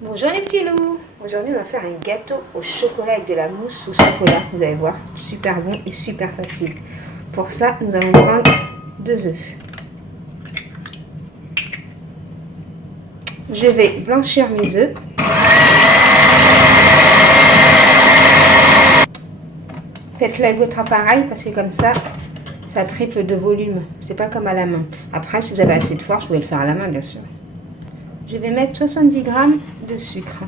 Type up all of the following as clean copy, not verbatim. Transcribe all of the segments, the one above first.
Bonjour les petits loups. Aujourd'hui on va faire un gâteau au chocolat avec de la mousse au chocolat. Vous allez voir, super bon et super facile. Pour ça, nous allons prendre 2 œufs. Je vais blanchir mes œufs. Faites-le avec votre appareil parce que comme ça triple de volume. C'est pas comme à la main. Après, si vous avez assez de force, vous pouvez le faire à la main bien sûr. Je vais mettre 70 g de sucre.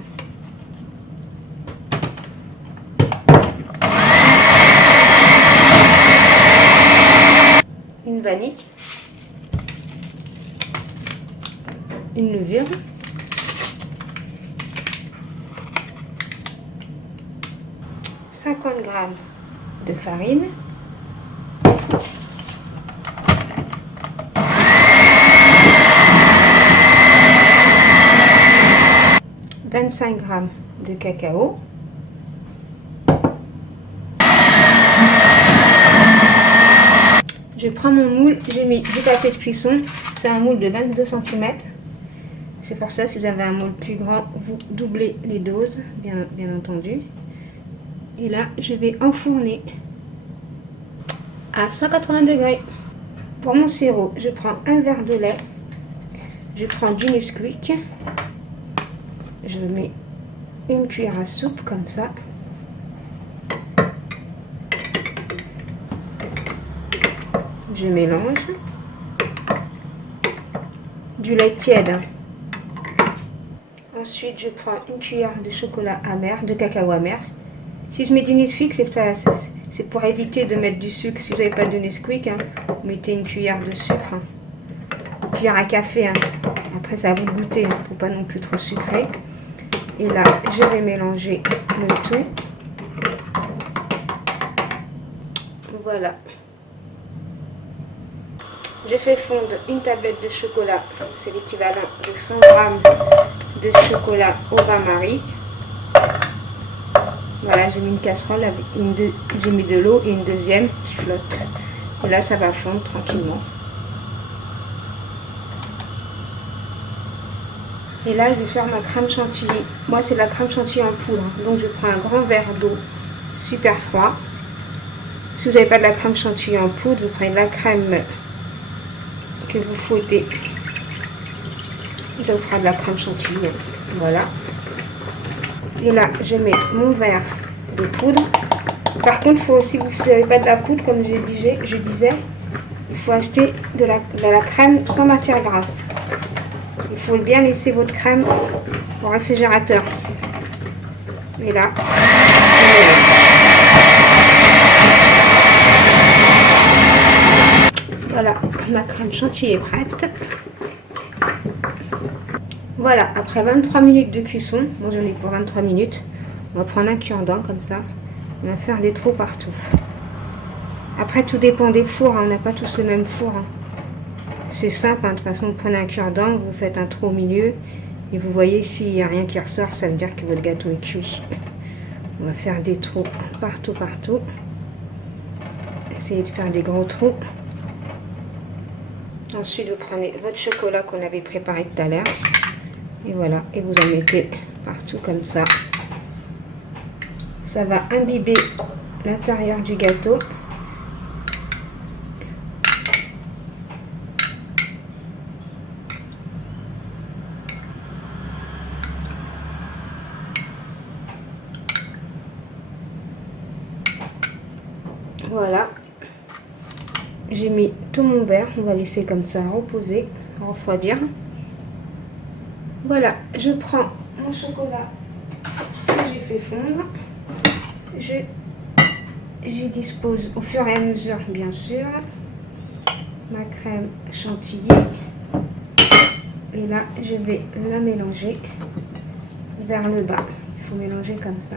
Une vanille. Une levure. « 50 g de farine. 25 g de cacao. Je prends mon moule, j'ai mis du papier de cuisson, c'est un moule de 22 cm. C'est pour ça, si vous avez un moule plus grand, vous doublez les doses, bien entendu. Et là, je vais enfourner à 180 degrés. Pour mon sirop, je prends un verre de lait, je prends du Nesquik, je mets une cuillère à soupe comme ça. Je mélange. Du lait tiède. Ensuite, je prends une cuillère de chocolat amer, de cacao amer. Si je mets du Nesquik, c'est pour éviter de mettre du sucre. Si vous n'avez pas de Nesquik, vous mettez une cuillère de sucre. Une cuillère à café. Après, ça va vous goûter. Il ne faut pas non plus trop sucré. Et là, je vais mélanger le tout. Voilà. Je fais fondre une tablette de chocolat, c'est l'équivalent de 100 g de chocolat au bain-marie. Voilà, j'ai mis une casserole, avec j'ai mis de l'eau et une deuxième qui flotte. Et là, ça va fondre tranquillement. Et là, je vais faire ma crème chantilly. Moi, c'est la crème chantilly en poudre. Donc, je prends un grand verre d'eau super froid. Si vous n'avez pas de la crème chantilly en poudre, vous prenez la crème que vous fouettez. Ça vous fera de la crème chantilly. Voilà. Et là, je mets mon verre de poudre. Par contre, si vous n'avez pas de la poudre, comme je disais, il faut acheter de la crème sans matière grasse. Il faut bien laisser votre crème au réfrigérateur. Et là, voilà, ma crème chantilly est prête. Voilà, après 23 minutes de cuisson, moi j'en ai pour 23 minutes, on va prendre un cure-dent comme ça, on va faire des trous partout. Après, tout dépend des fours, on n'a pas tous le même four. C'est simple, de toute façon, vous prenez un cure-dent, vous faites un trou au milieu, et vous voyez s'il n'y a rien qui ressort, ça veut dire que votre gâteau est cuit. On va faire des trous partout. Essayez de faire des gros trous. Ensuite, vous prenez votre chocolat qu'on avait préparé tout à l'heure. Et voilà, et vous en mettez partout comme ça. Ça va imbiber l'intérieur du gâteau. Voilà. J'ai mis tout mon verre, on va laisser comme ça reposer, refroidir. Voilà, je prends mon chocolat que j'ai fait fondre. J'y dispose au fur et à mesure, bien sûr, ma crème chantilly. Et là, je vais la mélanger vers le bas. Il faut mélanger comme ça.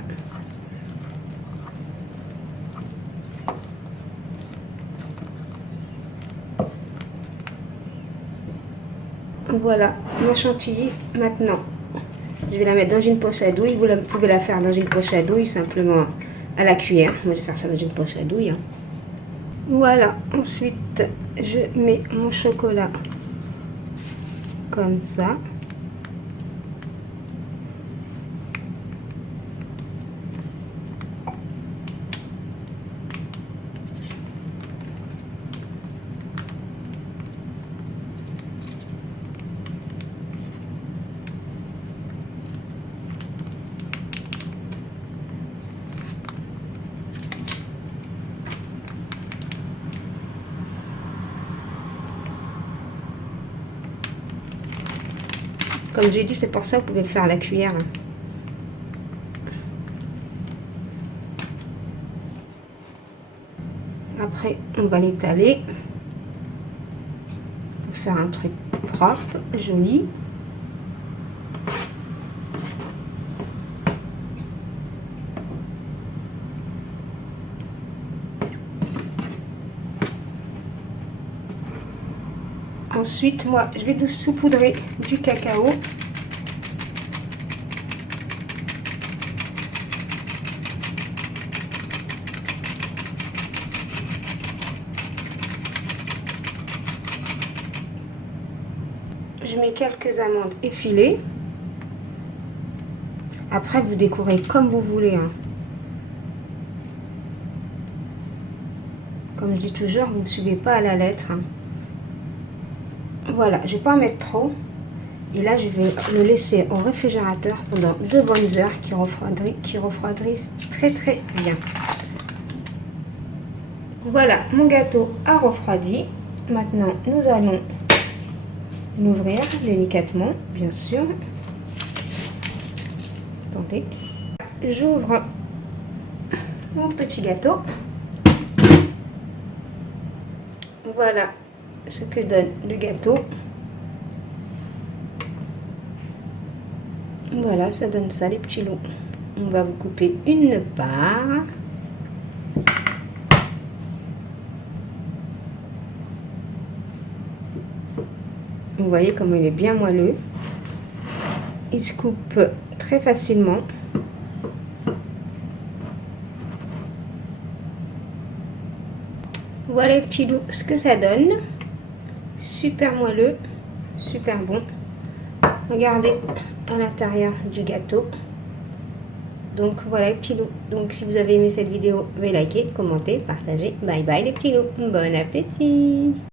Voilà, ma chantilly, maintenant, je vais la mettre dans une poche à douille. Vous pouvez la faire dans une poche à douille, simplement à la cuillère. Moi, je vais faire ça dans une poche à douille. Voilà, ensuite, je mets mon chocolat comme ça. Comme j'ai dit, c'est pour ça que vous pouvez le faire à la cuillère. Après, on va l'étaler pour faire un truc propre, joli. Ensuite, moi, je vais saupoudrer du cacao. Je mets quelques amandes effilées. Après, vous décorez comme vous voulez, hein. Comme je dis toujours, vous ne suivez pas à la lettre, hein. Voilà, je ne vais pas en mettre trop. Et là, je vais le laisser au réfrigérateur pendant 2 bonnes heures qui refroidissent très très bien. Voilà, mon gâteau a refroidi. Maintenant, nous allons l'ouvrir délicatement, bien sûr. Attendez. J'ouvre mon petit gâteau. Voilà ce que donne le gâteau. Voilà, ça donne ça, les petits loups. On va vous couper une part. Vous voyez comme il est bien moelleux. Il se coupe très facilement. Voilà les petits loups, ce que ça donne. Super moelleux, super bon. Regardez à l'intérieur du gâteau. Donc voilà les petits loups. Donc si vous avez aimé cette vidéo, veuillez liker, commenter, partager. Bye bye les petits loups. Bon appétit.